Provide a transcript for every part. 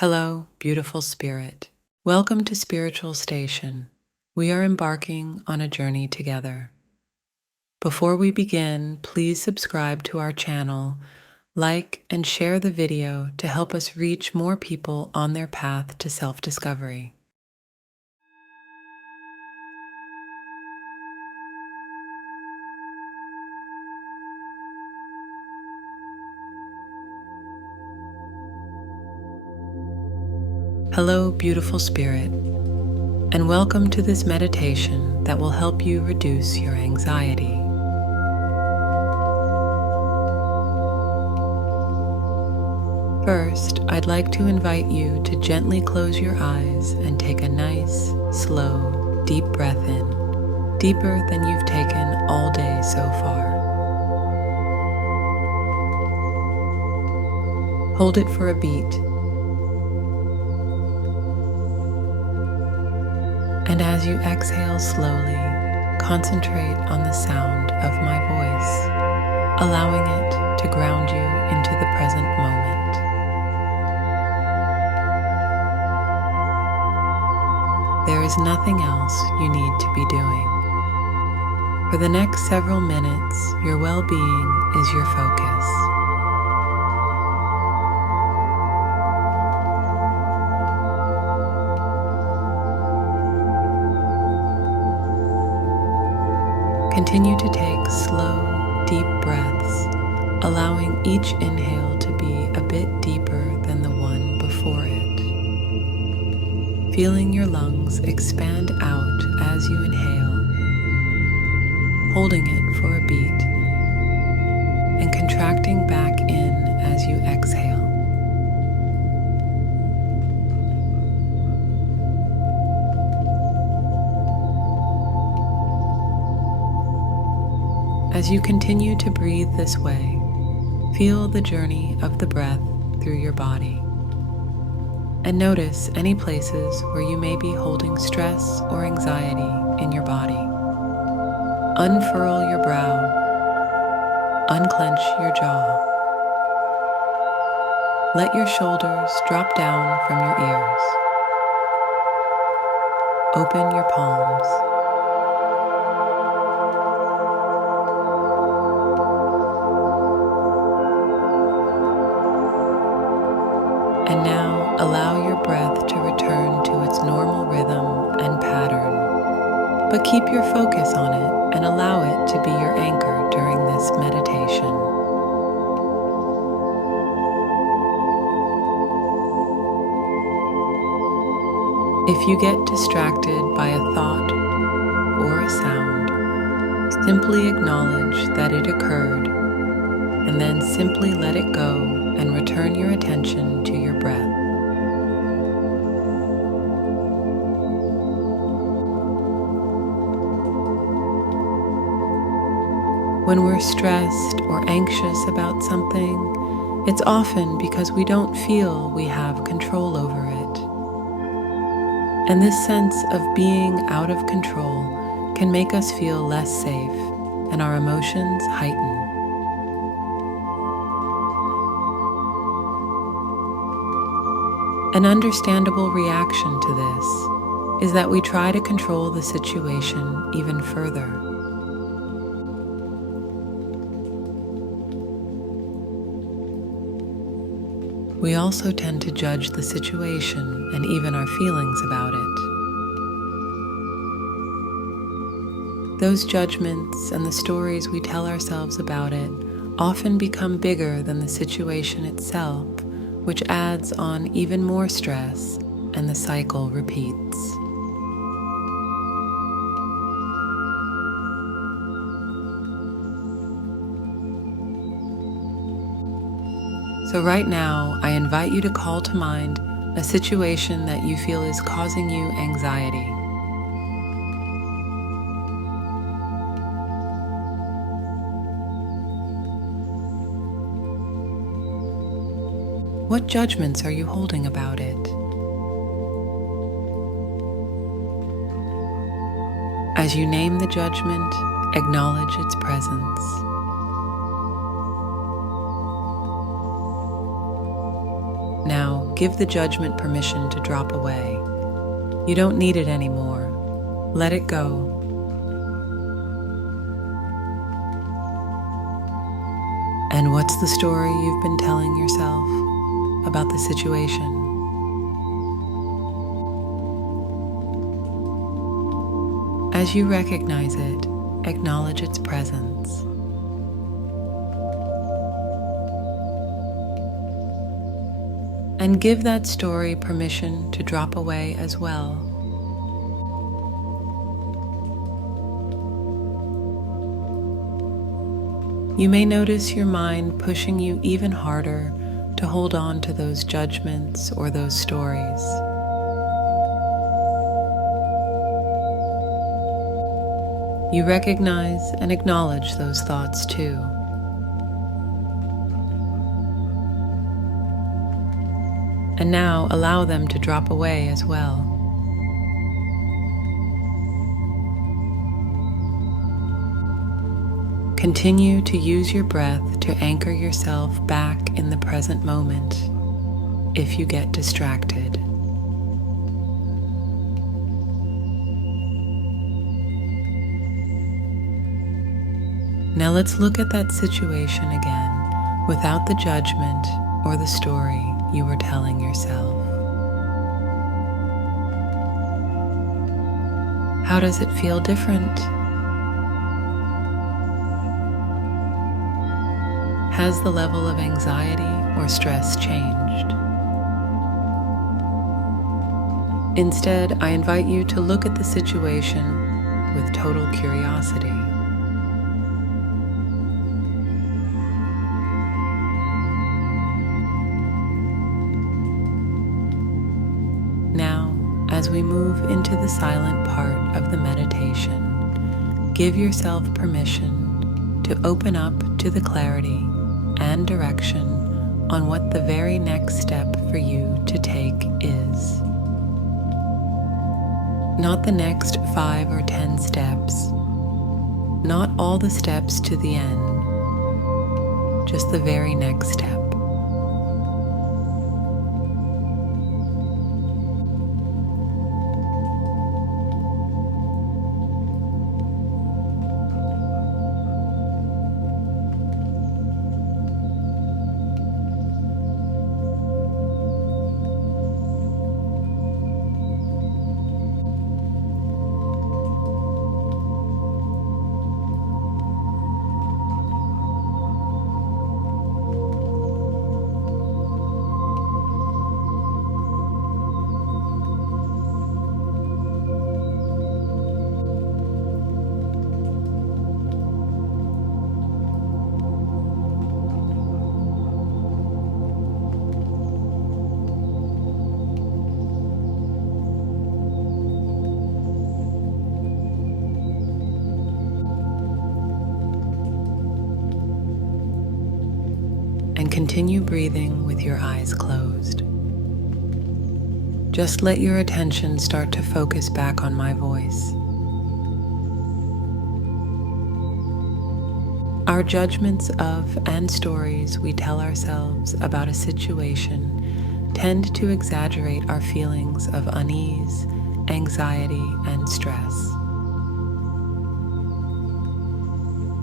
Hello, beautiful spirit. Welcome to Spiritual Station. We are embarking on a journey together. Before we begin, please subscribe to our channel, like and share the video to help us reach more people on their path to self-discovery. Hello, beautiful spirit, and welcome to this meditation that will help you reduce your anxiety. First, I'd like to invite you to gently close your eyes and take a nice, slow, deep breath in, deeper than you've taken all day so far. Hold it for a beat, and as you exhale slowly, concentrate on the sound of my voice, allowing it to ground you into the present moment. There is nothing else you need to be doing. For the next several minutes, your well-being is your focus. Continue to take slow, deep breaths, allowing each inhale to be a bit deeper than the one before it. Feeling your lungs expand out as you inhale, holding it for a beat, and contracting back in as you exhale. As you continue to breathe this way, feel the journey of the breath through your body. And notice any places where you may be holding stress or anxiety in your body. Unfurl your brow, unclench your jaw. Let your shoulders drop down from your ears. Open your palms. And now allow your breath to return to its normal rhythm and pattern, but keep your focus on it and allow it to be your anchor during this meditation. If you get distracted by a thought or a sound, simply acknowledge that it occurred and then simply let it go and return your attention to your breath. When we're stressed or anxious about something, it's often because we don't feel we have control over it. And this sense of being out of control can make us feel less safe and our emotions heighten. An understandable reaction to this is that we try to control the situation even further. We also tend to judge the situation and even our feelings about it. Those judgments and the stories we tell ourselves about it often become bigger than the situation itself, which adds on even more stress, and the cycle repeats. So right now, I invite you to call to mind a situation that you feel is causing you anxiety. What judgments are you holding about it? As you name the judgment, acknowledge its presence. Now, give the judgment permission to drop away. You don't need it anymore. Let it go. And what's the story you've been telling yourself about the situation? As you recognize it, acknowledge its presence. And give that story permission to drop away as well. You may notice your mind pushing you even harder to hold on to those judgments or those stories. You recognize and acknowledge those thoughts too. And now allow them to drop away as well. Continue to use your breath to anchor yourself back in the present moment if you get distracted. Now let's look at that situation again without the judgment or the story you were telling yourself. How does it feel different? Has the level of anxiety or stress changed? Instead, I invite you to look at the situation with total curiosity. Now, as we move into the silent part of the meditation, give yourself permission to open up to the clarity and direction on what the very next step for you to take is. Not the next 5 or 10 steps, not all the steps to the end, just the very next step. And continue breathing with your eyes closed. Just let your attention start to focus back on my voice. Our judgments of and stories we tell ourselves about a situation tend to exaggerate our feelings of unease, anxiety, and stress.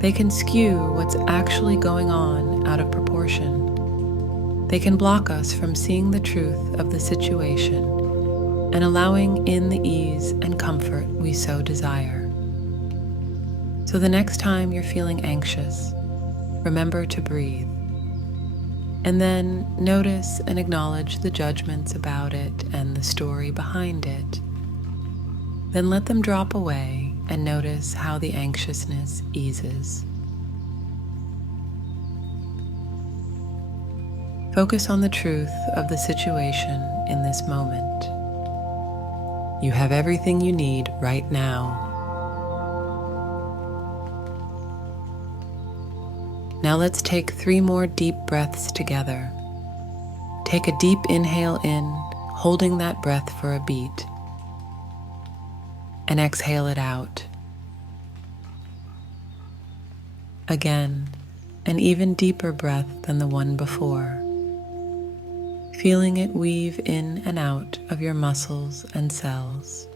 They can skew what's actually going on out of proportion. They can block us from seeing the truth of the situation and allowing in the ease and comfort we so desire. So the next time you're feeling anxious, remember to breathe. And then notice and acknowledge the judgments about it and the story behind it. Then let them drop away and notice how the anxiousness eases. Focus on the truth of the situation in this moment. You have everything you need right now. Now let's take 3 more deep breaths together. Take a deep inhale in, holding that breath for a beat, and exhale it out. Again, an even deeper breath than the one before. feeling it weave in and out of your muscles and cells.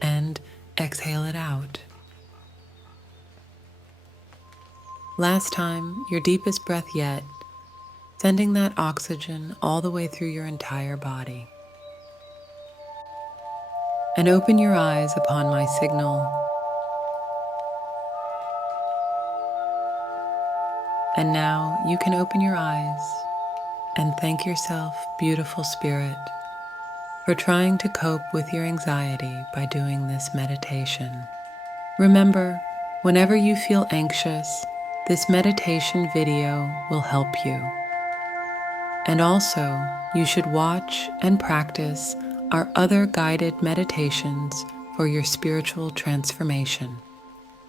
And exhale it out. Last time, your deepest breath yet, sending that oxygen all the way through your entire body. And open your eyes upon my signal. And now you can open your eyes and thank yourself, beautiful spirit, for trying to cope with your anxiety by doing this meditation. Remember, whenever you feel anxious, this meditation video will help you. And also, you should watch and practice our other guided meditations for your spiritual transformation.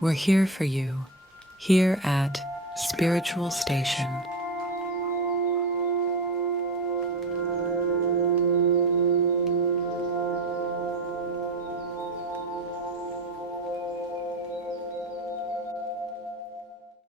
We're here for you, here at Spiritual Station.